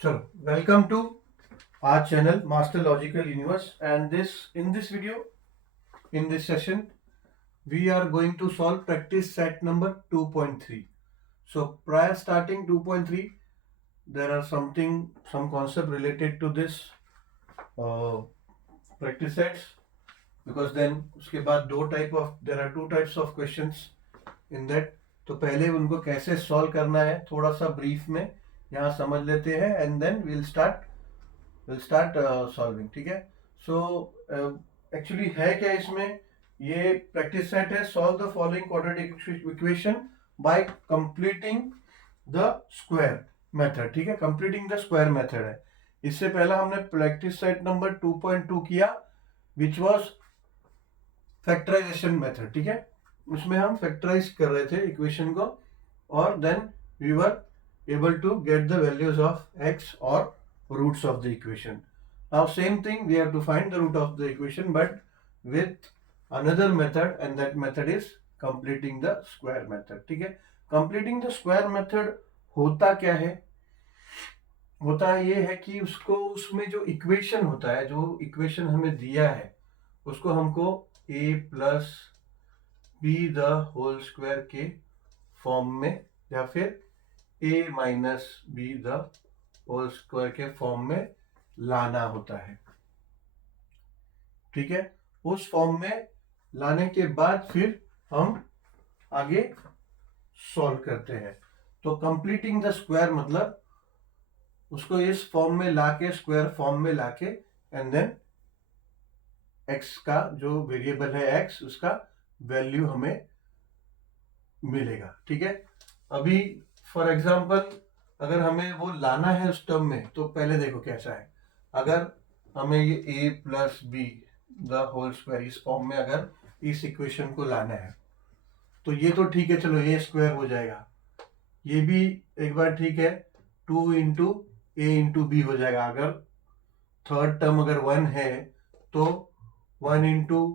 So, welcome to our channel Master Logical Universe, and in this video, in this session, we are going to solve practice set number 2.3. So, prior starting 2.3, there are some concept related to this uh, practice sets, because then उसके बाद there are two types of questions in that. तो पहले उनको कैसे solve करना है थोड़ा सा ब्रीफ में यहाँ समझ लेते हैं, and then will start solving. ठीक है. सो एक्चुअली है क्या इसमें, ये प्रैक्टिस सेट है. Solve the following quadratic equation by completing the square method. ठीक है, कंप्लीटिंग द स्क्वायर मेथड है. इससे पहला हमने प्रैक्टिस सेट नंबर 2.2 किया, विच वाज फैक्टराइजेशन मेथड. ठीक है, उसमें हम फैक्टराइज कर रहे थे इक्वेशन को, और then we were able to get the values of x or roots of the equation. Now same thing, we have to find the root of the equation but with another method, and that method is completing the square method. ठीक है, completing the square method होता क्या है, होता है ये है कि उसमें जो इक्वेशन होता है, जो इक्वेशन हमें दिया है, उसको हमको a plus B the whole square के फॉर्म में या फिर a minus B the whole square के फॉर्म में लाना होता है. ठीक है, उस फॉर्म में लाने के बाद फिर हम आगे सॉल्व करते हैं. तो कंप्लीटिंग द स्क्वायर मतलब उसको इस फॉर्म में लाके, स्क्वायर फॉर्म में लाके, एंड देन x का जो वेरिएबल है x, उसका वैल्यू हमें मिलेगा. ठीक है, अभी फॉर एग्जाम्पल अगर हमें वो लाना है उस टर्म में, तो पहले देखो कैसा है. अगर हमें ये a plus B the whole square इस फॉर्म में अगर इस इक्वेशन को लाना है, तो ये तो ठीक है, चलो a स्क्वायर हो जाएगा. ये भी एक बार ठीक है, 2 इंटू ए इंटू बी हो जाएगा. अगर थर्ड टर्म अगर 1 है तो 1 इंटू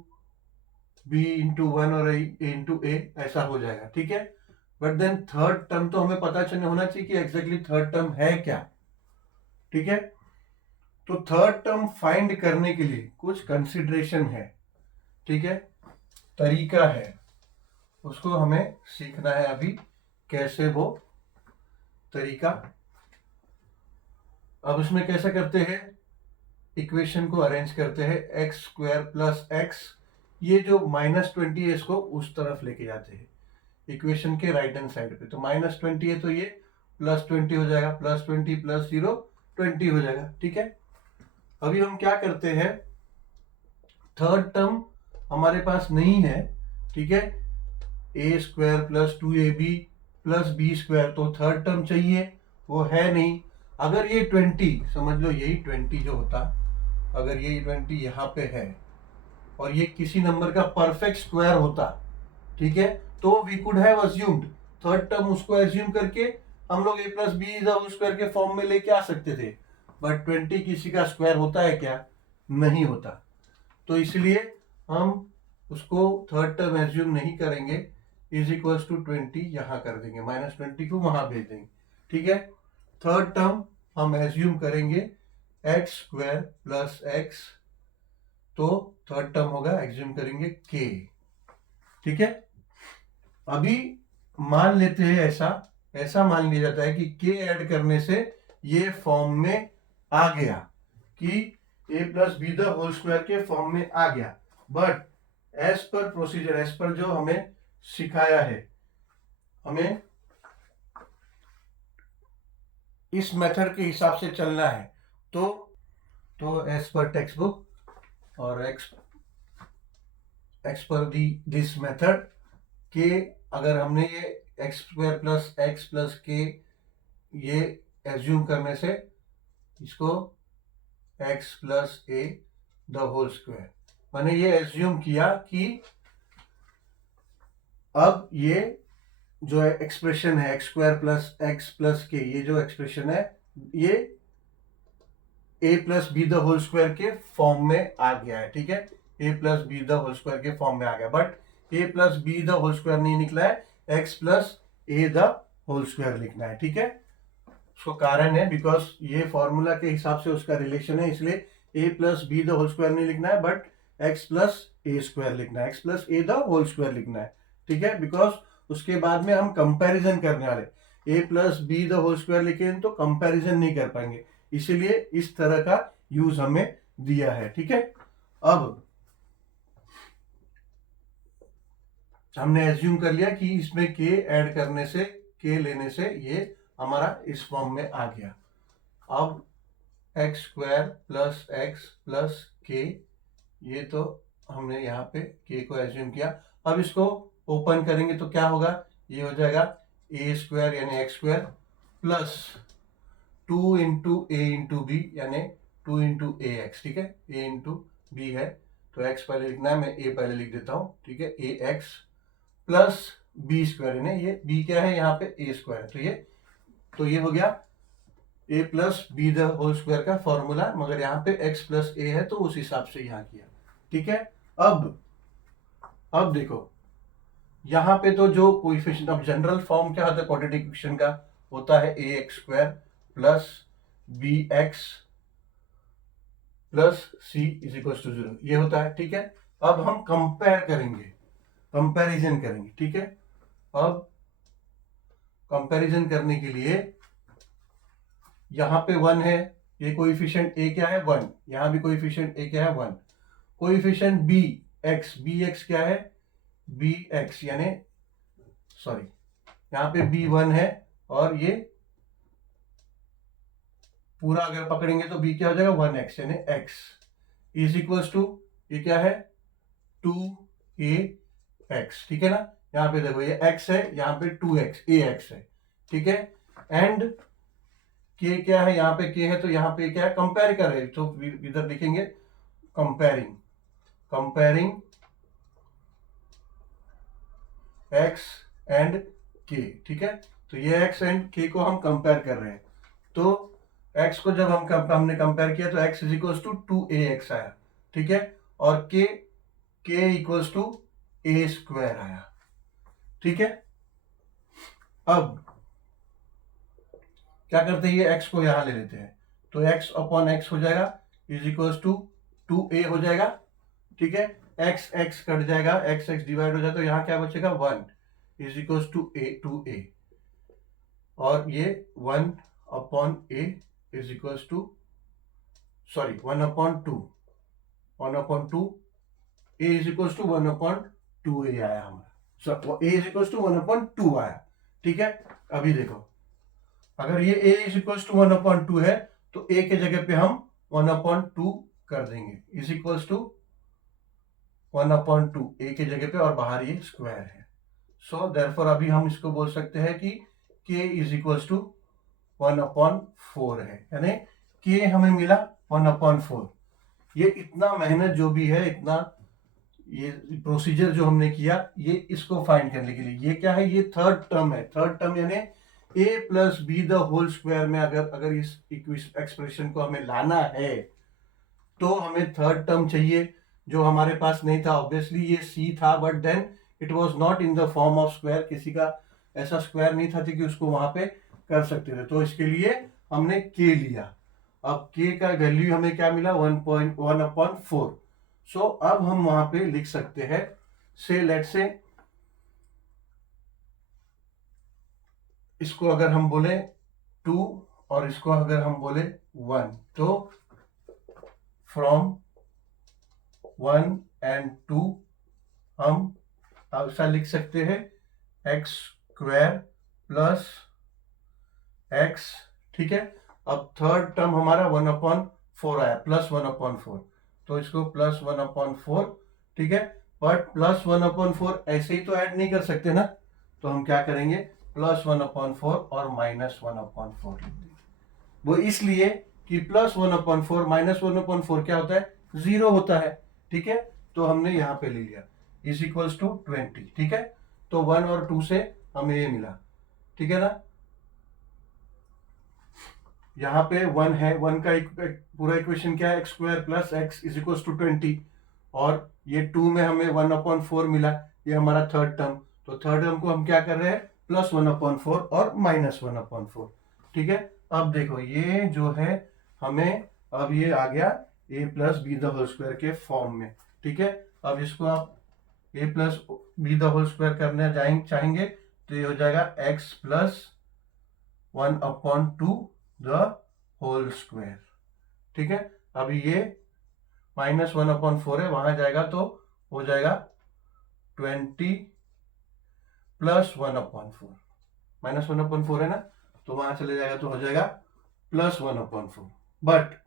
बी इंटू 1 और ए इंटू ए ऐसा हो जाएगा. ठीक है, बट देन थर्ड टर्म तो हमें पता चलने होना चाहिए कि एग्जैक्टली थर्ड टर्म है क्या. ठीक है, तो थर्ड टर्म फाइंड करने के लिए कुछ कंसिडरेशन है. ठीक है, तरीका है, उसको हमें सीखना है अभी, कैसे वो तरीका. अब उसमें कैसे करते हैं, इक्वेशन को अरेंज करते हैं. एक्स स्क्वायर प्लस एक्स, ये जो -20 है इसको उस तरफ लेके जाते हैं इक्वेशन के राइट हैंड साइड पे. तो -20 है तो ये +20 हो जाएगा, +20 + 0 20 हो जाएगा. ठीक है, अभी हम क्या करते हैं, थर्ड टर्म हमारे पास नहीं है. ठीक है, a square plus 2ab plus B square, तो थर्ड टर्म चाहिए, वो है नहीं. अगर ये 20, समझ लो यही 20 जो होता, अगर ये 20 यहाँ पे है और ये किसी नंबर का परफेक्ट स्क्वायर होता, ठीक है, तो we could have assumed third term, उसको एज्यूम करके हम लोग a plus B the whole square के फॉर्म में लेके आ सकते थे. बट 20 किसी का स्क्वायर होता है क्या, नहीं होता. तो इसलिए हम उसको थर्ड टर्म एज्यूम नहीं करेंगे. इज इक्वल्स टू 20 यहाँ कर देंगे, -20 को वहां भेज देंगे. ठीक है, थर्ड टर्म हम एज्यूम करेंगे एक्स स्क्वायर प्लस एक्स, तो थर्ड टर्म होगा, एज्यूम करेंगे k. ठीक है, अभी मान लेते हैं ऐसा मान लिया जाता है कि k ऐड करने से ये फॉर्म में आ गया, कि a plus B the whole square के फॉर्म में आ गया. But as per procedure, as per जो हमें सिखाया है, हमें इस मेथड के हिसाब से चलना है. तो एज पर टेक्स्ट बुक और एक्स पर दिस मेथड के, अगर हमने ये x square plus x plus K ये एज्यूम करने से इसको X plus A the whole square, मैंने ये एज्यूम किया कि अब ये जो एक्सप्रेशन है x square plus x plus K, ये जो एक्सप्रेशन है ये a plus B the whole square के फॉर्म में आ गया है. ठीक है, a plus B the whole square के फॉर्म में आ गया, but a plus B the whole square नहीं निकला है, x plus A the whole square लिखना है. ठीक है, उसको कारण है बिकॉज ये फॉर्मूला के हिसाब से उसका रिलेशन है, इसलिए a plus B the whole square नहीं लिखना है but x plus A square लिखना है, x plus A the whole square लिखना है, ठीक है। बिकॉज उसके बाद में हम कंपैरिजन करने वाले, a plus B the whole square लिखे तो कंपैरिजन नहीं कर पाएंगे, इसीलिए इस तरह का यूज हमें दिया है, ठीक है। अब हमने एज्यूम कर लिया कि इसमें k ऐड करने से, k लेने से ये हमारा इस फॉर्म में आ गया। अब x square plus x plus K, ये तो हमने यहाँ पे k को एज्यूम किया। अब इसको ओपन करेंगे तो क्या होगा, ये हो जाएगा ए स्क्वायर यानी एक्स स्क्वायर प्लस 2 इंटू ए इंटू बी यानी 2 इंटू ए एक्स, ठीक है। ए इंटू बी है तो एक्स पहले लिखना है, मैं ए पहले लिख देता हूँ, ठीक है। A x plus B square यानी ये बी क्या है यहाँ पे ए स्क्वायर है, तो ये हो गया a plus B the whole square का फॉर्मूला, मगर यहाँ पे x प्लस ए है तो उस हिसाब से यहाँ किया, ठीक है। अब देखो यहाँ पे तो जो कोएफिशिएंट, अब जनरल फॉर्म क्या होता है क्वाड्रेटिक इक्वेशन का, होता है a x square plus b x plus c is equal to 0, ये होता है, ठीक है। अब हम कंपेयर करेंगे, कंपैरिजन करेंगे, ठीक है। अब कंपैरिजन करने के लिए यहाँ पे 1 है, ये कोएफिशिएंट a क्या है 1, यहाँ भी कोएफिशिएंट a क्या है 1, कोएफिशिएंट b x क्या है bx यानी सॉरी यहाँ पे b1 है और ये पूरा अगर पकड़ेंगे तो b क्या हो जाएगा 1x यानी x इज इक्वल्स टू ये क्या है 2ax, ठीक है ना। यहाँ पे देखो ये x है, यहाँ पे 2x ax है, ठीक है। एंड k क्या है, यहाँ पे k है तो यहाँ पे क्या है कंपेयर कर रहे हैं, तो इधर लिखेंगे कंपेयरिंग x एंड k, ठीक है। तो ये x एंड k को हम कंपेयर कर रहे हैं, तो x को जब हमने कंपेयर किया तो x is equals to 2ax आया, ठीक है। और k equals to a square आया, ठीक है। अब क्या करते हैं, ये x को यहां ले लेते हैं तो x अपॉन x हो जाएगा इज इक्वल्स टू 2a हो जाएगा, ठीक है। x कट जाएगा, x डिवाइड हो जाए तो यहाँ क्या बचेगा 1 is equals to a 2a, और ये 1 upon a is equals to sorry 1 upon 2 a is equals to 1 upon 2a आया हमारा, a is equals to 1 upon 2 आया, ठीक है। अभी देखो अगर ये a is equals to 1 upon 2 है तो a के जगह पे हम 1 अपॉन 2 कर देंगे is equals to 1 upon 2 a के जगह पे और बाहर ये स्क्वायर है, सो देयरफॉर अभी हम इसको बोल सकते हैं कि k is equals to 1 upon 4 है, यानी k हमें मिला 1 अपॉन 4। ये इतना मेहनत जो भी है, इतना ये प्रोसीजर जो हमने किया, ये इसको फाइंड करने के लिए, ये क्या है ये थर्ड टर्म है, थर्ड टर्म यानी a plus B the whole square में अगर इस एक्सप्रेशन को हमें लाना है तो हमें थर्ड टर्म चाहिए जो हमारे पास नहीं था। ऑब्वियसली ये c था but then it was not in the form of square, किसी का ऐसा स्क्वायर नहीं था कि उसको वहां पे कर सकते थे, तो इसके लिए हमने k लिया। अब k का वैल्यू हमें क्या मिला 1.1 अपॉन 4, सो अब हम वहां पे लिख सकते हैं से लेट्स से इसको अगर हम बोले 2 और इसको अगर हम बोले 1 तो फ्रॉम 1 एंड 2 हम ऐसा लिख सकते हैं एक्स स्क्वायर प्लस एक्स, ठीक है। अब थर्ड टर्म हमारा 1 अपॉन 4 आया, प्लस 1 अपॉन 4, तो इसको प्लस 1 अपॉन 4, ठीक है। बट प्लस 1 अपॉन 4 ऐसे ही तो ऐड नहीं कर सकते ना, तो हम क्या करेंगे प्लस 1 अपॉन 4 और माइनस 1 अपॉन 4 लिख देंगे, वो इसलिए कि प्लस 1 अपॉन 4 माइनस 1 अपॉन 4 क्या होता है 0 होता है, ठीक है। तो हमने यहाँ पे ले लिया इज इक्वल्स टू 20, ठीक है। तो 1 और 2 से हमें ये मिला, ठीक है ना। यहाँ पे 1 है, 1 का पूरा इक्वेशन क्या है x square plus x is equals to 20, और ये 2 में हमें 1 अपॉन 4 मिला, ये हमारा थर्ड टर्म, तो थर्ड टर्म को हम क्या कर रहे हैं प्लस 1 अपॉन 4 और माइनस 1 अपॉन 4, ठीक है। अब देखो ये जो है हमें अब ये आ गया a plus B the whole square के फॉर्म में, ठीक है। अब इसको आप a plus B the whole square करना चाहेंगे तो ये हो जाएगा x plus 1/2 the whole square, ठीक है। अभी ये -1/4 है, वहां जाएगा तो हो जाएगा 20 प्लस 1/4, -1/4 है ना, तो वहां चले जाएगा तो हो जाएगा +1/4। बट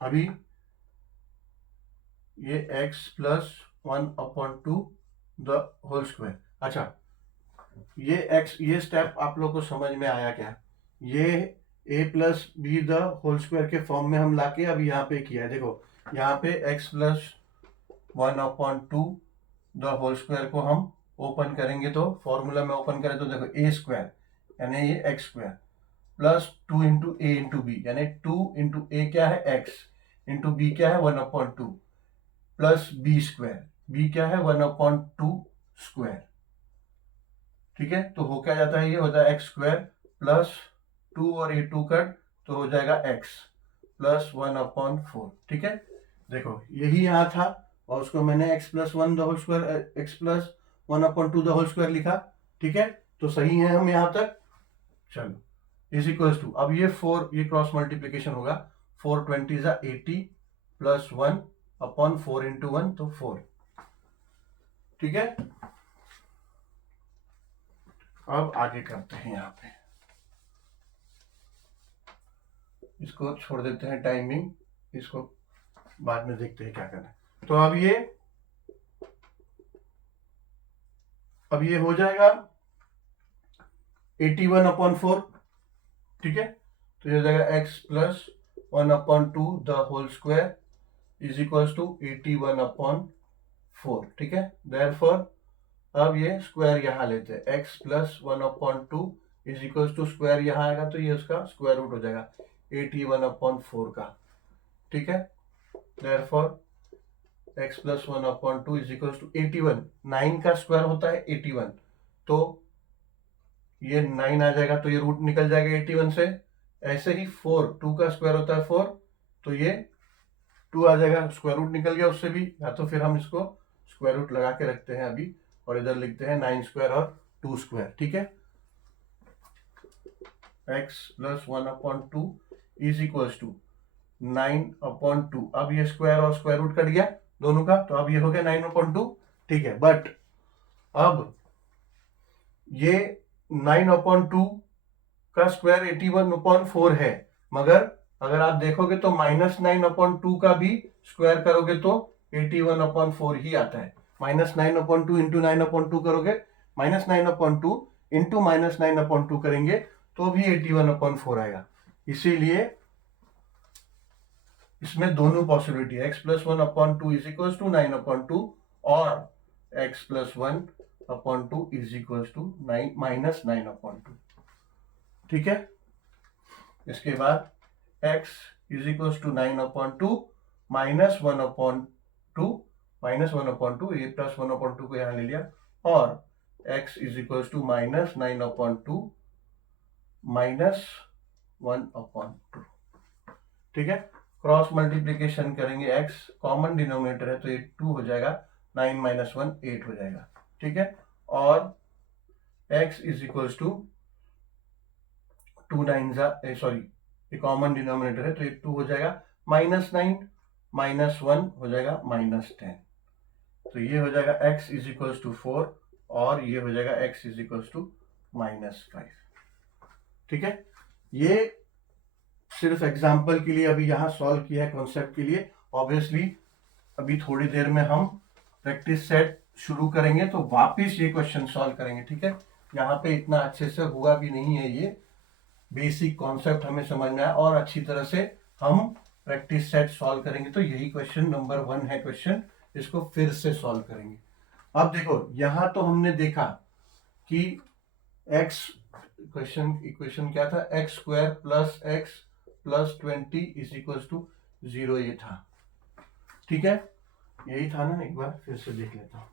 अभी ये x plus 1/2 the whole square. अच्छा, ये स्टेप आप लोग को समझ में आया क्या? ये a plus B the whole square के फॉर्म में हम लाके अभी यहाँ पे किया है। देखो यहाँ पे x plus 1/2 the whole square को हम ओपन करेंगे तो फॉर्मूला में ओपन करें तो देखो a स्क्वायर यानी ये x स्क्वायर प्लस 2 इंटू ए इंटू बी, यानी 2 इंटू ए क्या है x इंटू बी क्या है 1/2 प्लस बी स्क्वायर, बी क्या है 1/2 स्क्वायर, ठीक है। तो हो क्या जाता है, ये होता है एक्स स्क्वायर प्लस 2 और ये 2 कट तो हो जाएगा x प्लस 1/4, ठीक है। देखो यही यहाँ था और उसको मैंने x plus 1 the whole square, x plus 1/2 the whole square लिखा, ठीक है। तो सही है हम यहाँ तक। चलो इज इक्वल्स टू, अब ये 4 ये क्रॉस मल्टीप्लीकेशन होगा, 420 जा 80 प्लस 1/4 इंटू 1 तो 4, ठीक है। अब आगे करते हैं, यहाँ पे इसको छोड़ देते हैं टाइमिंग, इसको बाद में देखते हैं क्या करना है। तो अब ये हो जाएगा 81/4, ठीक है। तो ये हो जाएगा x plus 1/2 the whole square is equals to 81/4, ठीक है। देयरफॉर अब ये स्क्वायर यहाँ लेते हैं, x plus 1/2 is equals to square यहाँ आएगा तो ये उसका स्क्वायर रूट हो जाएगा 81/4 का, ठीक है। Therefore x plus 1/2 is equals to 81, 9 का स्क्वायर होता है 81, तो ये 9 आ जाएगा तो ये रूट निकल जाएगा 81 से। ऐसे ही 4, 2 का स्क्वायर होता है 4, तो ये 2 आ जाएगा, स्क्वायर रूट निकल गया उससे भी, या तो फिर हम इसको स्क्वायर रूट लगा के रखते हैं अभी और इधर लिखते हैं 9 स्क्वायर और 2 स्क्वायर, ठीक है। x plus 1/2 is equals to 9/2, अब ये स्क्वायर और स्क्वायर रूट कट गया दोनों का, तो अब ये हो गया 9/2, ठीक है। बट अब ये 9/2 का स्क्वायर 81/4 है, मगर अगर आप देखोगे तो -9/2 का भी स्क्वायर करोगे तो 81/4 ही आता है। -9/2 इंटू 9/2 करोगे, -9/2 इंटू -9/2 करेंगे तो भी 81/4 आएगा। इसीलिए इसमें दोनों पॉसिबिलिटी है, x plus 1/2 is equals to 9/2 और x plus 1/2 is equals to -9/2, ठीक है। इसके बाद x इज इक्वल्स टू 9/2 -1/2 ये प्लस 1/2 को यहां ले लिया, और x इज इक्वल्स टू -9/2 -1/2, ठीक है। क्रॉस मल्टीप्लीकेशन करेंगे, x कॉमन डिनोमिनेटर है तो ये 2 हो जाएगा, 9 - 1 8 हो जाएगा, ठीक है। और x is equals to 2 9 sorry ये कॉमन डिनोमिनेटर है तो ये 2 हो जाएगा, -9 -1 हो जाएगा -10, तो ये हो जाएगा x इज इक्वल्स टू 4 और ये हो जाएगा x इज इक्वल्स टू -5, ठीक है। ये सिर्फ एग्जाम्पल के लिए अभी यहाँ सॉल्व किया है, कॉन्सेप्ट के लिए। ऑब्वियसली अभी थोड़ी देर में हम प्रैक्टिस सेट शुरू करेंगे तो वापस ये क्वेश्चन सॉल्व करेंगे, ठीक है। यहाँ पे इतना अच्छे से हुआ भी नहीं है, ये बेसिक कॉन्सेप्ट हमें समझ में आया और अच्छी तरह से हम प्रैक्टिस सेट सॉल्व करेंगे। तो यही क्वेश्चन नंबर 1 है क्वेश्चन, इसको फिर से सॉल्व करेंगे। अब देखो यहाँ तो हमने देखा कि x इक्वेशन क्या था, x square plus x plus 20 is equals to 0 ये था। ठीक है, यही था ना, एक बार फिर से देख लेता हूं।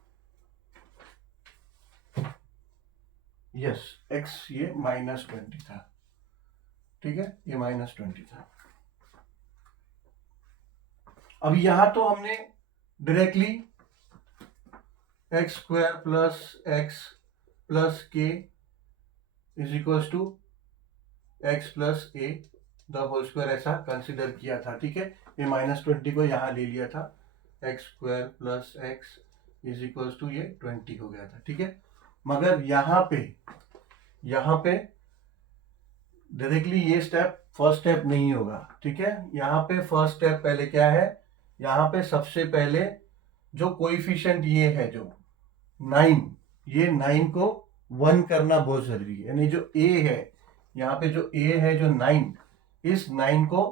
यस, x ये -20 था, ठीक है, ये -20 था। अब यहां तो हमने directly x square plus x plus k is equal to x plus A the whole square ऐसा कंसिडर किया था, ठीक है। ये -20 को यहाँ ले लिया था, x square plus x is equal to ये 20 हो गया था, ठीक है। मगर यहाँ पे डायरेक्टली ये स्टेप फर्स्ट स्टेप नहीं होगा, ठीक है। यहाँ पे फर्स्ट स्टेप पहले क्या है, यहाँ पे सबसे पहले जो कोएफिशिएंट ये है जो 9, ये 9 को 1 करना बहुत जरूरी है, यानी जो a है, यहाँ पे जो a है जो 9, इस 9 को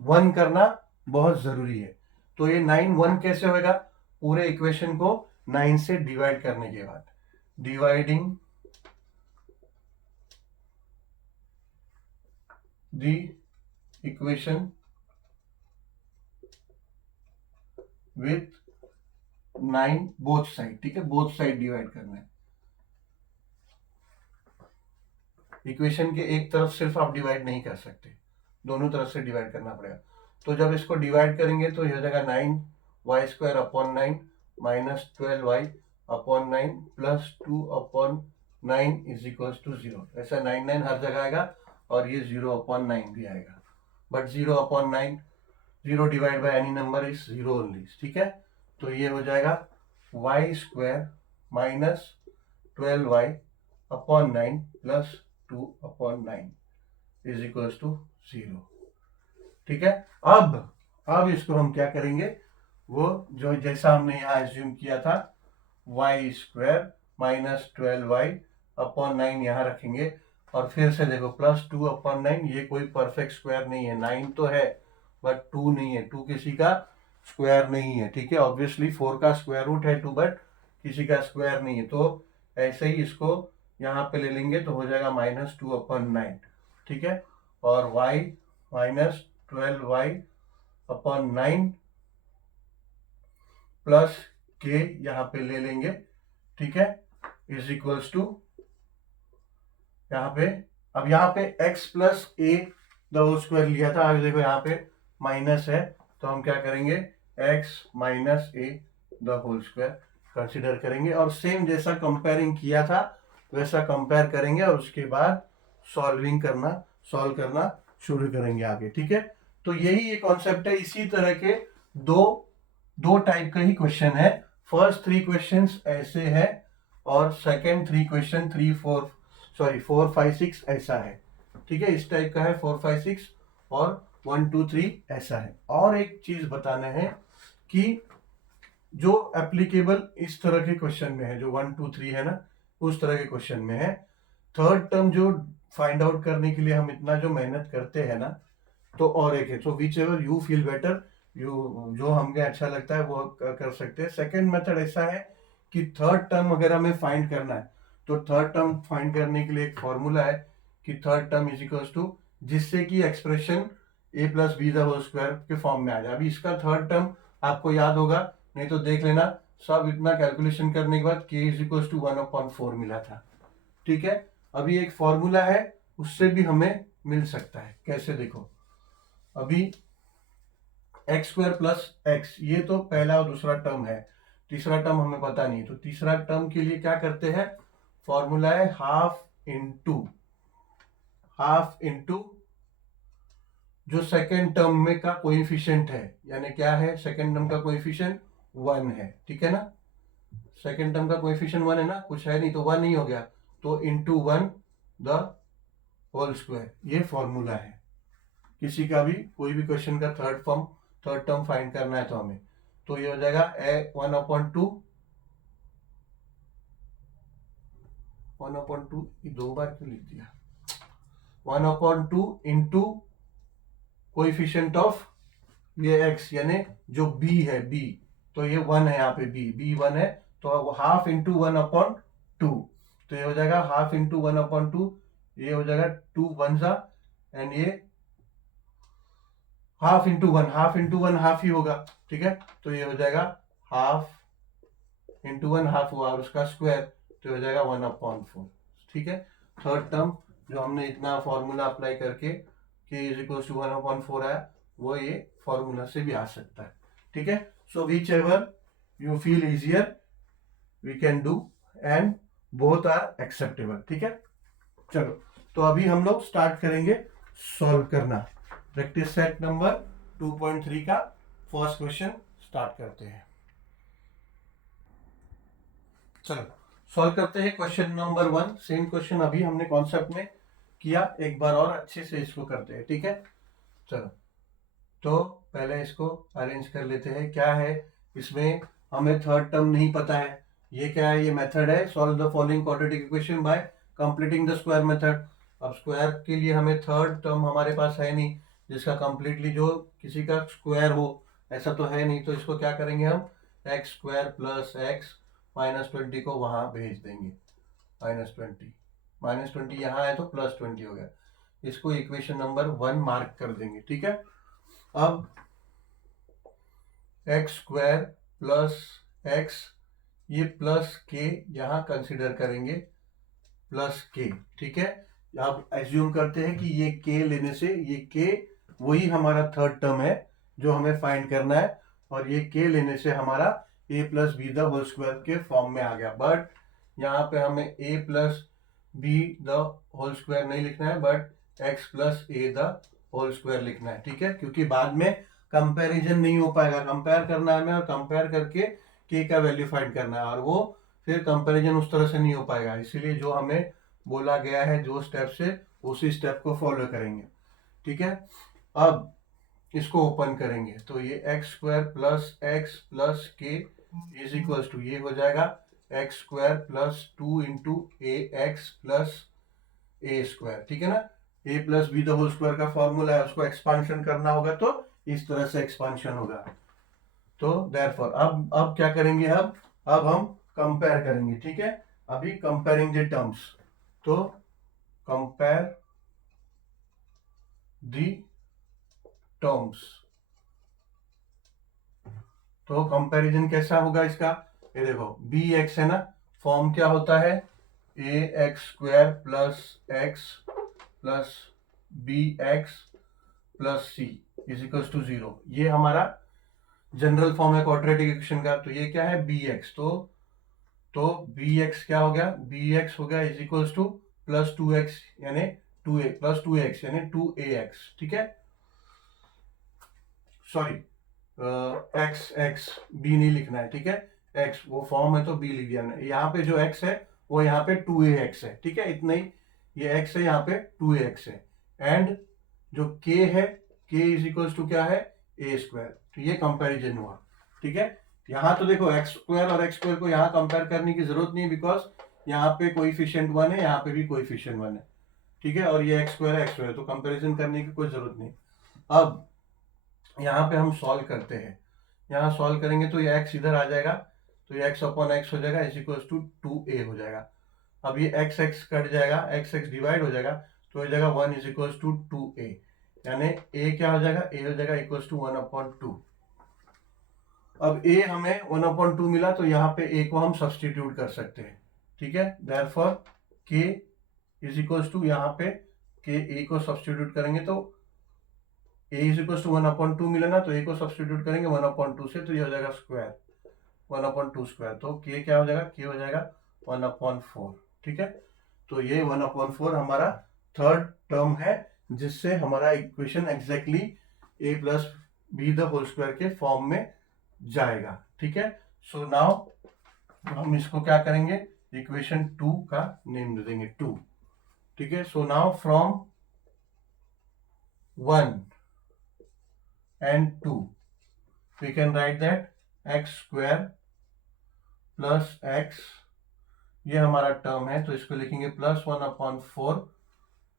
1 करना बहुत जरूरी है। तो ये 9 1 कैसे होगा, पूरे इक्वेशन को 9 से डिवाइड करने के बाद, dividing the equation with 9 both side, ठीक है, बोथ साइड डिवाइड करना है। इक्वेशन के एक तरफ सिर्फ आप डिवाइड नहीं कर सकते, दोनों तरफ से डिवाइड करना पड़ेगा। तो जब इसको डिवाइड करेंगे तो ये हो जाएगा 9y square upon 9 minus 12y upon 9 plus 2 upon 9 is equal to 0। ऐसा 9 हर जगह आएगा और ये 0 अपॉन 9 भी आएगा, but 0 upon 9, 0 divide by any number is 0 only, ठीक है। तो ये हो जाएगा y square minus 12y upon 9 plus 2 upon 9 is equal to 0, ठीक है। अब इसको हम क्या करेंगे, वो जो जैसा हमने यहाँ एज्यूम किया था, y square minus 12y upon 9 यहाँ रखेंगे, और फिर से देखो प्लस 2 अपॉन 9, ये कोई परफेक्ट स्क्वायर नहीं है, 9 तो है बट 2 नहीं है, 2 किसी का स्क्वायर नहीं है, ठीक है। ऑब्वियसली 4 का स्क्वायर रूट है 2, बट किसी का स्क्वायर नहीं है। तो ऐसे ही इसको यहाँ पे ले लेंगे तो हो जाएगा -2 अपॉन 9, ठीक है। और y minus 12y upon 9 plus के यहाँ पे ले लेंगे, ठीक है, इज इक्वल्स टू यहाँ पे, अब यहाँ पे x plus A the whole square लिया था, अब देखो यहाँ पे माइनस है, तो हम क्या करेंगे, x minus a the whole square consider करेंगे, और सेम जैसा कंपेयरिंग किया था वैसा कंपेयर करेंगे, और उसके बाद सॉल्व करना शुरू करेंगे आगे, ठीक है। तो यही ये कॉन्सेप्ट है। इसी तरह के दो टाइप का ही क्वेश्चन है। फर्स्ट 3 क्वेश्चंस ऐसे है, और सेकंड 3 क्वेश्चन 4 5 6 ऐसा है, ठीक है। इस टाइप का है 4 5 6 और 1 2 3 ऐसा है। और एक चीज बताना है कि जो एप्लीकेबल इस तरह के क्वेश्चन में है, जो 1 2 3 है ना, उस तरह के क्वेश्चन में है, थर्ड टर्म जो फाइंड आउट करने के लिए हम इतना जो मेहनत करते हैं ना, तो और एक है, तो which ever you feel better, जो हमें अच्छा लगता है वो कर सकते हैं। सेकेंड मेथड ऐसा है कि थर्ड टर्म अगर हमें फाइंड करना है, तो थर्ड टर्म फाइंड करने के लिए एक फॉर्मूला है कि third term is equal to, जिससे कि expression a plus B the whole square के फॉर्म में आ जाए। अभी इसका थर्ड टर्म आपको याद होगा, नहीं तो देख लेना, सब इतना कैलकुलेशन करने के बाद k इज इक्वल टू 1/4 मिला था, ठीक है। अभी एक फॉर्मूला है, उससे भी हमें मिल सकता है, कैसे देखो, अभी एक्स स्क्वायर प्लस एक्स, ये तो पहला और दूसरा टर्म है, तीसरा टर्म हमें पता नहीं, तो तीसरा टर्म के लिए क्या करते हैं, फॉर्मूला है हाफ इंटू जो सेकेंड टर्म में का कोएफिशिएंट है, यानी क्या है, सेकेंड टर्म का कोएफिशिएंट 1 है, ठीक है ना, सेकेंड टर्म का कोएफिशिएंट 1 है ना, कुछ है नहीं तो 1 ही हो गया, तो इंटू 1 द होल स्क्वायर, ये फॉर्मूला है। किसी का भी कोई भी क्वेश्चन का थर्ड टर्म फाइंड करना है तो हमें, तो ये हो जाएगा 1/2 ये 2 बार क्यों लिख दिया, 1/2 इंटू कोएफिशिएंट ऑफ ये x, यानी जो b है, b, तो ये 1 है, यहाँ पे b 1 है, तो हाफ इंटू 1/2, तो ये हो जाएगा हाफ इंटू 1/2, ये हो जाएगा 2 1 सा, एंड ये half into one, half into one half ही होगा, ठीक है। तो ये हो जाएगा हाफ इंटू वन हाफ हुआ, और उसका स्क्वायर तो हो जाएगा 1/4, ठीक है। थर्ड टर्म जो हमने इतना फॉर्मूला अप्लाई करके k इज इक्वल टू 1/4 आया, वो ये फॉर्मूला से भी आ सकता है, ठीक है। So whichever you feel easier we can do, and both are acceptable, ठीक है। चलो, तो अभी हम लोग स्टार्ट करेंगे सॉल्व करना। प्रैक्टिस सेट नंबर 2.3 का फर्स्ट क्वेश्चन स्टार्ट करते हैं। चलो सॉल्व करते हैं क्वेश्चन नंबर 1। सेम क्वेश्चन अभी हमने कॉन्सेप्ट में किया, एक बार और अच्छे से इसको करते हैं, ठीक है। चलो, तो पहले इसको अरेंज कर लेते हैं। क्या है इसमें, हमें थर्ड टर्म नहीं पता है। ये क्या है, ये मेथड है solve the following quadratic equation by completing the square method. अब स्क्वायर के लिए हमें थर्ड टर्म हमारे पास है नहीं, जिसका कंप्लीटली जो किसी का स्क्वायर हो, ऐसा तो है नहीं। तो इसको क्या करेंगे हम, एक्स स्क्वायर प्लस एक्स -20 को वहां भेज देंगे। -20 यहाँ है तो +20 हो गया। इसको इक्वेशन नंबर 1 मार्क कर देंगे, ठीक है। अब एक्स स्क्वायर प्लस एक्स, ये प्लस के यहाँ कंसिडर करेंगे, प्लस के, ठीक है। अब एज्यूम करते हैं कि ये के लेने से ये के वही हमारा थर्ड टर्म है जो हमें फाइंड करना है, और ये के लेने से हमारा a plus B the whole square के फॉर्म में आ गया। बट यहाँ पे हमें a plus B the whole square नहीं लिखना है, but x plus A the whole square लिखना है, ठीक है। क्योंकि बाद में कंपैरिजन नहीं हो पाएगा, कंपेयर करना है हमें, और कंपेयर करके k का वैल्यू फाइंड करना है, और वो फिर कंपैरिजन उस तरह से नहीं हो पाएगा। इसीलिए जो हमें बोला गया है जो स्टेप से, उसी स्टेप को फॉलो करेंगे, ठीक है। अब इसको ओपन करेंगे तो ये x square plus x plus k is equal to, ये हो जाएगा x square plus 2 into a x plus A square, ठीक है ना। A plus B the whole square का फॉर्मूला है, उसको एक्सपांशन करना होगा तो इस तरह से एक्सपांशन होगा। तो देयरफॉर अब क्या करेंगे, अब हम कंपेयर करेंगे, ठीक है। अभी कंपेयरिंग द टर्म्स, तो कंपेयर दी टर्म्स। तो कंपैरिजन कैसा होगा इसका, ये देखो बी एक्स है ना, फॉर्म क्या होता है, a x square plus x plus b x plus c is equal to 0। ये हमारा जनरल फॉर्म है क्वाड्रेटिक इक्वेशन का। तो ये क्या है, बी एक्स, तो बी एक्स क्या हो गया, बी एक्स हो गया is equal two plus 2x यानी 2a प्लस 2x यानी 2ax, ठीक है। सॉरी, एक्स एक्स बी नहीं लिखना है, ठीक है। एक्स वो फॉर्म है तो बी लिख दिया हमने। यहाँ पे जो एक्स है वो यहाँ पे 2ax है, ठीक है, इतना ही। ये एक्स है, यहाँ पे 2ax है, एंड जो के है, के इज इक्वल टू क्या है, ए स्क्वायर। तो ये कंपैरिजन हुआ, ठीक है। यहाँ तो देखो एक्स स्क्वायर और एक्स स्क्वायर को यहाँ कंपेयर करने की जरूरत नहीं, बिकॉज यहाँ पे कोएफिशिएंट 1 है, यहाँ पे भी कोएफिशिएंट 1 है, ठीक है। और ये एक्स स्क्वायर तो कंपैरिजन करने की कोई जरूरत नहीं। अब यहाँ पे हम सॉल्व करते हैं, यहाँ सॉल्व करेंगे तो ये x इधर आ जाएगा, तो ये x अपॉन x हो जाएगा इज इक्वल टू 2a हो जाएगा। अब ये x x कट जाएगा, x x डिवाइड हो जाएगा, तो हो जाएगा 1 इज इक्वल टू 2a, यानी a क्या हो जाएगा, a हो जाएगा इक्वल टू 1/2। अब a हमें 1/2 मिला, तो यहाँ पे a को हम सब्सटीट्यूट कर सकते हैं, ठीक है। Therefore k is equal to, यहाँ पे k a को सब्सटीट्यूट करेंगे तो a इज इक्वल टू 1/2 मिला ना, तो a को सब्सटीट्यूट करेंगे 1/2 से, तो ये हो जाएगा स्क्वायर 1/2 स्क्वायर, तो k क्या हो जाएगा, k हो जाएगा 1/4, ठीक है। तो ये 1/4 हमारा थर्ड टर्म है, जिससे हमारा equation exactly a plus B the whole square के फॉर्म में जाएगा, ठीक है। सो नाउ हम इसको क्या करेंगे, इक्वेशन 2 का नेम दे देंगे 2, ठीक है। So now from 1 and 2 we can write that x square plus x, ये हमारा टर्म है, तो इसको लिखेंगे प्लस 1/4।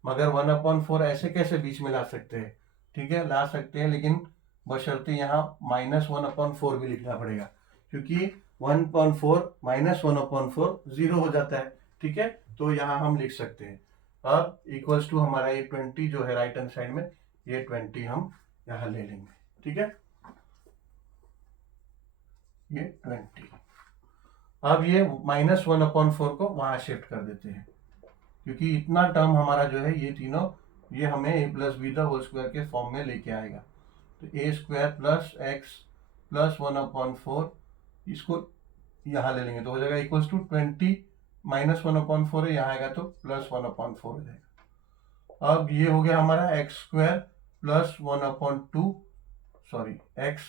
मगर 1/4 ऐसे कैसे बीच में ला सकते हैं, ठीक है, ला सकते हैं, लेकिन बशर्ते यहाँ -1/4 भी लिखना पड़ेगा, क्योंकि 1/4 -1/4 0 हो जाता है, ठीक है। तो यहाँ हम लिख सकते हैं। अब इक्वल्स टू हमारा ये 20 जो है राइट हैंड साइड में, ये 20 हम यहाँ ले लेंगे, ठीक है, ये 20। अब ये -1/4 को वहां शिफ्ट कर देते हैं, क्योंकि इतना टर्म हमारा जो है ये तीनों, ये हमें a plus B the whole square के फॉर्म में लेके आएगा। तो a square plus x plus 1/4, इसको यहाँ ले लेंगे तो हो जाएगा इक्वल्स टू 20 -1/4 है, यहाँ आएगा तो +1/4 हो जाएगा। अब ये हो गया हमारा x square plus 1/2, sorry x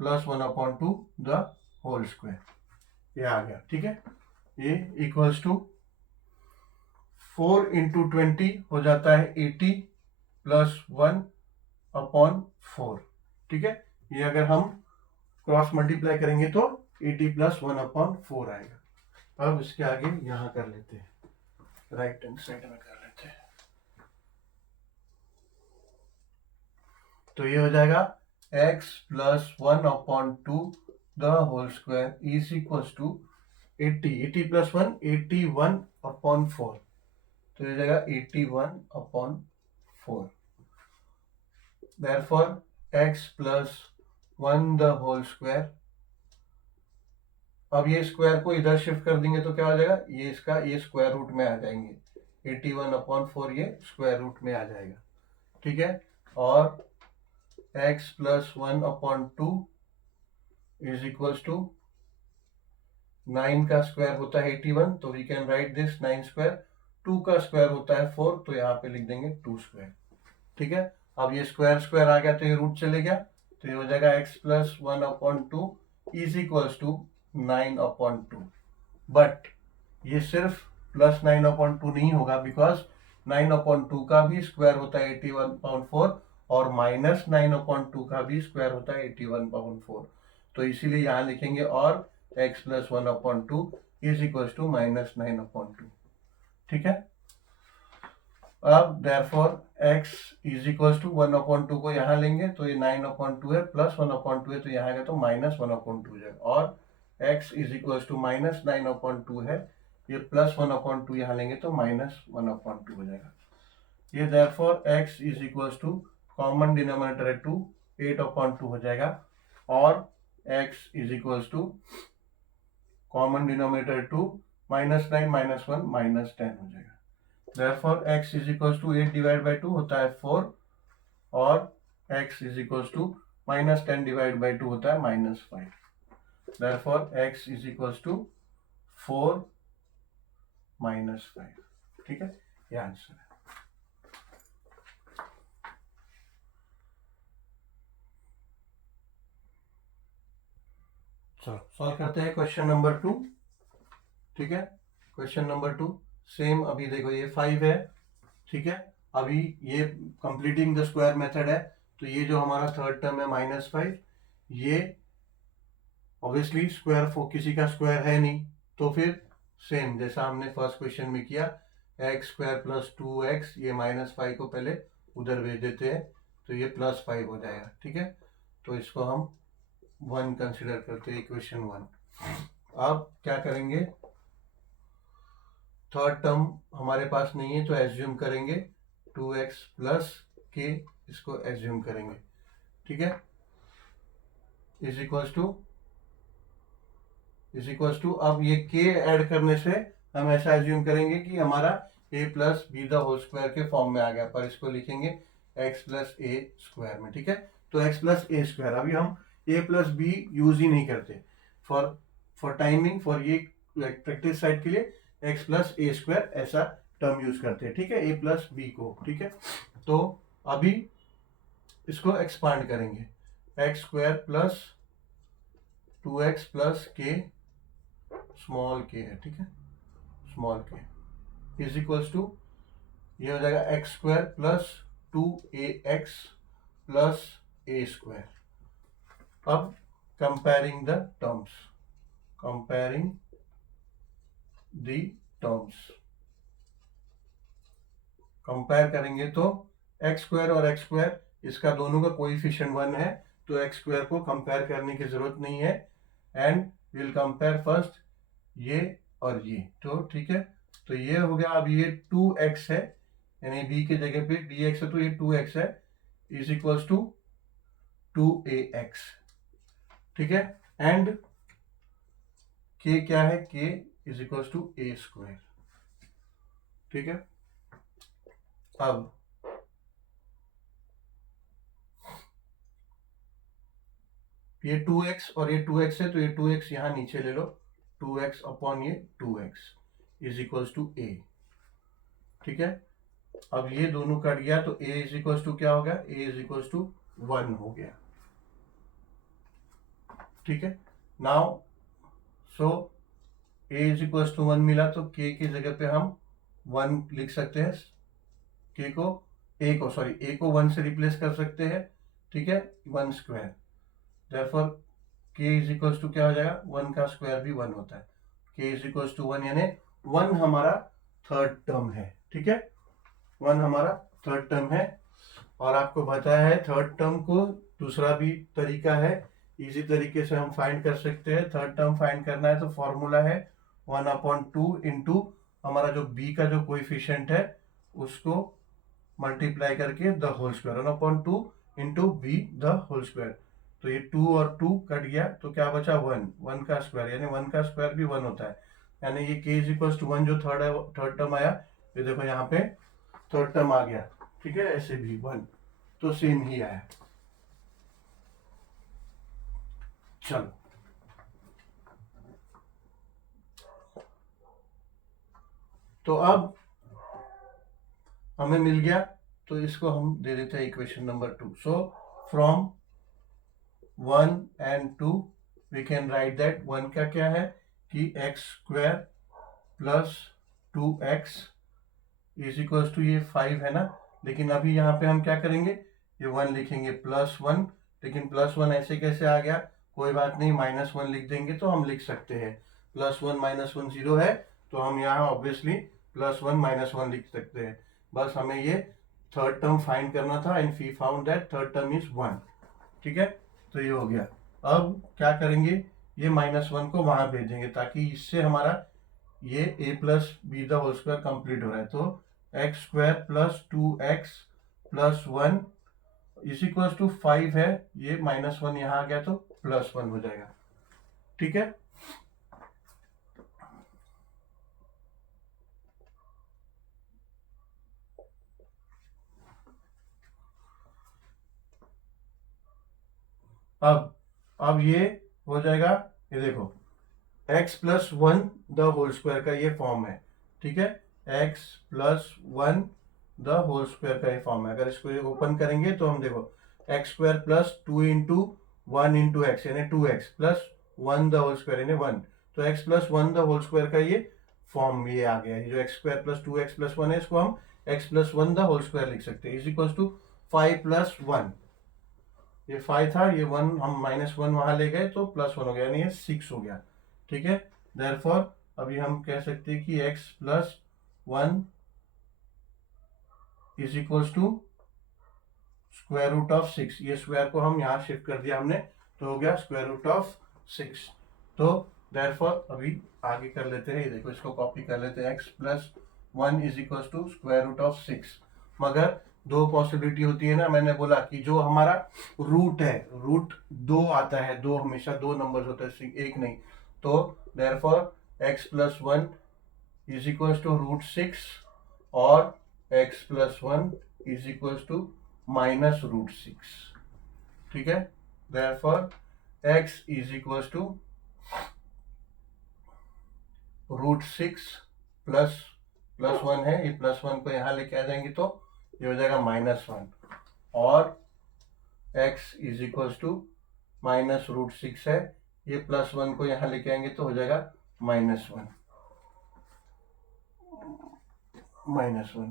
plus 1/2 the whole square, ये आ गया, ठीक है। ये इक्वल्स टू 4 इंटू 20 हो जाता है 80 प्लस 1/4, ठीक है। ये अगर हम क्रॉस मल्टीप्लाई करेंगे तो 80 प्लस 1/4 आएगा। अब इसके आगे यहाँ कर लेते हैं, राइट हैंड साइड में कर लेते हैं, तो ये हो जाएगा x plus 1/2 the whole square is equals to 80 plus 1 81/4, तो ये जाएगा 81/4। Therefore x plus 1 the whole square, अब ये स्क्वायर को इधर शिफ्ट कर देंगे तो क्या हो जाएगा, ये इसका ये स्क्वायर रूट में आ जाएंगे, 81/4 ये स्क्वायर रूट में आ जाएगा, ठीक है। और x plus 1/2 is equals to 9 का स्क्वायर होता है 81, तो we can write this 9 square, 2 का स्क्वायर होता है 4, तो यहाँ पे लिख देंगे 2 स्क्वायर, ठीक है। अब ये स्क्वायर स्क्वायर आ गया तो ये रूट चले गया, तो ये हो जाएगा x plus 1/2 is equals to 9/2। But ये सिर्फ प्लस 9/2 नहीं होगा, बिकॉज 9/2 का भी स्क्वायर होता है 81/4 और माइनस 9/2 का भी स्क्वायर होता है 81/4, तो इसीलिए यहाँ लिखेंगे और x plus 1/2 is equals to -9/2, ठीक है। अब therefore x is equals to 1/2 को यहाँ लेंगे तो ये 9/2 है, प्लस 1/2 है तो यहाँ आएगा तो -1/2 हो जाएगा, और x इज इक्वल्स टू -9/2 है, ये प्लस 1/2 यहाँ लेंगे तो -1/2 हो जाएगा। ये therefore x is equals to common denominator है 2, 8/2 हो जाएगा, और x is equals to common denominator 2 -9 -1 -10 हो जाएगा। Therefore x is equals to 8 divide by 2 होता है 4, और x is equals to -10 divide by 2 होता है -5। Therefore x is equals to 4 -5, ठीक है, ये आंसर है। चलो सॉल्व करते हैं क्वेश्चन नंबर 2, ठीक है। क्वेश्चन नंबर 2 सेम, अभी देखो ये 5 है, ठीक है। अभी ये कंप्लीटिंग द स्क्वायर मेथड है, तो ये जो हमारा थर्ड टर्म है -5, ये ऑब्वियसली स्क्वायर किसी का स्क्वायर है नहीं, तो फिर सेम जैसा हमने फर्स्ट क्वेश्चन में किया, एक्स स्क्वायर प्लस 2x, ये -5 को पहले उधर भेज देते हैं तो ये +5 हो जाएगा, ठीक है। तो इसको हम 1 कंसिडर करते हैं, इक्वेशन 1। अब क्या करेंगे, थर्ड टर्म हमारे पास नहीं है तो एज्यूम करेंगे 2x प्लस k, इसको एज्यूम करेंगे, ठीक है, इज इक्वल्स टू अब ये k ऐड करने से हम ऐसा एज्यूम करेंगे कि हमारा a plus B the whole square के फॉर्म में आ गया, पर इसको लिखेंगे x प्लस a स्क्वायर में, ठीक है। तो x प्लस a स्क्वायर, अभी हम a प्लस b यूज ही नहीं करते फॉर टाइमिंग, फॉर ये प्रैक्टिस साइड के लिए x प्लस a स्क्वायर ऐसा टर्म यूज करते हैं, ठीक है, a प्लस b को, ठीक है। तो अभी इसको एक्सपांड करेंगे, x square plus 2x plus k small k है, ठीक है, small k is equals to, ये हो जाएगा x square plus 2ax plus a square. अब comparing the terms, comparing the terms, compare करेंगे तो एक्स स्क्वायर और एक्स स्क्वायर, इसका दोनों का कोएफिशिएंट 1 है, तो एक्स स्क्वायर को कंपेयर करने की जरूरत नहीं है, एंड विल कंपेयर फर्स्ट ये और ये, तो ठीक है। तो ये हो गया, अब ये 2x है, यानी b की जगह पे dx है तो ये 2x है, इज इक्वल्स टू 2ax, ठीक है। एंड k क्या है, k is equals to a square, ठीक है। अब ये 2x और ये 2x है, तो ये 2x यहां नीचे ले लो, 2x अपॉन ये 2x is equals to a, ठीक है। अब ये दोनों कट गया तो a इज इक्वल्स टू क्या हो गया, a इज इक्वल्स टू 1 हो गया, ठीक है। Now so a is equals to 1 मिला, तो k की जगह पे हम 1 लिख सकते हैं, k को a को 1 से रिप्लेस कर सकते हैं, ठीक है, 1 square. Therefore k is equals to क्या हो जाएगा, 1 का स्क्वायर भी 1 होता है, k इज इक्वल्स टू 1, यानी 1 हमारा थर्ड टर्म है, ठीक है, 1 हमारा थर्ड टर्म है। और आपको बताया है थर्ड टर्म को दूसरा भी तरीका है, इजी तरीके से हम फाइंड कर सकते हैं। थर्ड टर्म फाइंड करना है तो फॉर्मूला है 1/2 इंटू हमारा जो b का जो कोएफिशिएंट है उसको मल्टीप्लाई करके the whole square, 1/2 into b the whole square. तो ये 2 और 2 कट गया तो क्या बचा, 1 का स्क्वायर, यानी 1 का स्क्वायर भी 1 होता है, यानी ये k इज इक्वल टू 1 जो थर्ड टर्म आया, ये देखो यहाँ पे थर्ड टर्म आ गया, ठीक है, ऐसे भी 1, तो सेम ही आया। चलो तो अब हमें मिल गया, तो इसको हम दे देते हैं equation number 2। So from 1 and 2 we can write that 1 का क्या है कि x square plus 2x is equal to ये 5 है ना, लेकिन अभी यहाँ पे हम क्या करेंगे, ये 1 लिखेंगे +1, लेकिन +1 ऐसे कैसे आ गया, कोई बात नहीं, -1 लिख देंगे तो हम लिख सकते हैं, +1 -1 0 है, तो हम यहाँ ऑब्वियसली +1 -1 लिख सकते हैं। बस हमें ये थर्ड टर्म फाइंड करना था and we found that third term is 1, ठीक है, तो ये हो गया। अब क्या करेंगे, ये -1 को वहां भेजेंगे ताकि इससे हमारा ये a plus B the whole square complete हो रहा है, तो x square plus 2x plus 1 is equal to 5 है, ये -1 यहाँ आ गया तो +1 हो जाएगा, ठीक है। अब ये हो जाएगा, ये देखो x plus 1 the whole square का ये फॉर्म है, ठीक है, x plus 1 the whole square का ये फॉर्म है। अगर इसको ओपन करेंगे तो हम देखो x square plus 2 into 1 into x यानी 2x plus 1 the whole square यानी 1, तो x plus 1 the whole square का ये फॉर्म ये आ गया है। जो x square plus 2x plus 1 है इसको हम x plus 1 the whole square लिख सकते हैं, इज इक्वल टू 5 प्लस 1, ये 5 था, ये 1 हम -1 वहां ले गए तो +1 हो गया, यानी ये 6 हो गया, ठीक है। देयरफॉर अभी हम कह सकते हैं कि x plus 1 is equal to square root of 6, ये स्क्वायर को हम यहाँ शिफ्ट कर दिया हमने, तो हो गया स्क्वायर रूट ऑफ 6। तो देयरफॉर अभी आगे कर लेते हैं, ये देखो इसको कॉपी कर लेते हैं, x plus 1 is equal to square root of 6, मगर दो पॉसिबिलिटी होती है ना, मैंने बोला कि जो हमारा रूट है, रूट 2 आता है, दो हमेशा 2 नंबर होता है, एक नहीं, तो therefore x plus 1 is equal to √6 और x plus 1 is equal to -√6, ठीक है। Therefore x is equal to √6 plus 1 है, ये +1 को यहाँ लेके आ जाएंगे तो ये हो जाएगा -1, और x इज इक्वल टू -√6 है, ये +1 को यहाँ लेके आएंगे तो हो जाएगा -1,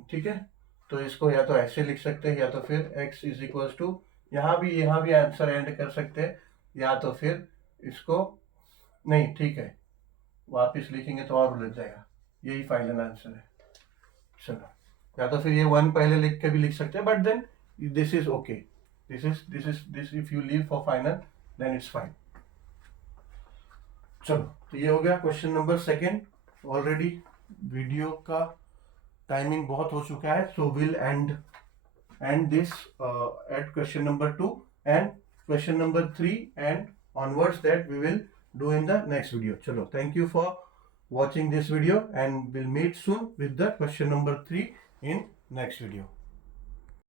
ठीक है। तो इसको या तो ऐसे लिख सकते हैं या तो फिर x इज इक्वल टू यहाँ भी आंसर एंड कर सकते हैं, या तो फिर इसको नहीं, ठीक है, वापिस लिखेंगे तो और उलझ जाएगा, यही फाइनल आंसर है। चलो, या तो फिर ये 1 पहले लिख के भी लिख सकते हैं, but then this is okay, this if you leave for final then it's fine. चलो, तो ये हो गया क्वेश्चन नंबर 2। ऑलरेडी वीडियो का टाइमिंग बहुत हो चुका है, so will end and this at question number 2 and question number 3 and onwards, that we will do in the next video. Chalo, thank you for watching this video and we'll meet soon with the question number 3 in next video.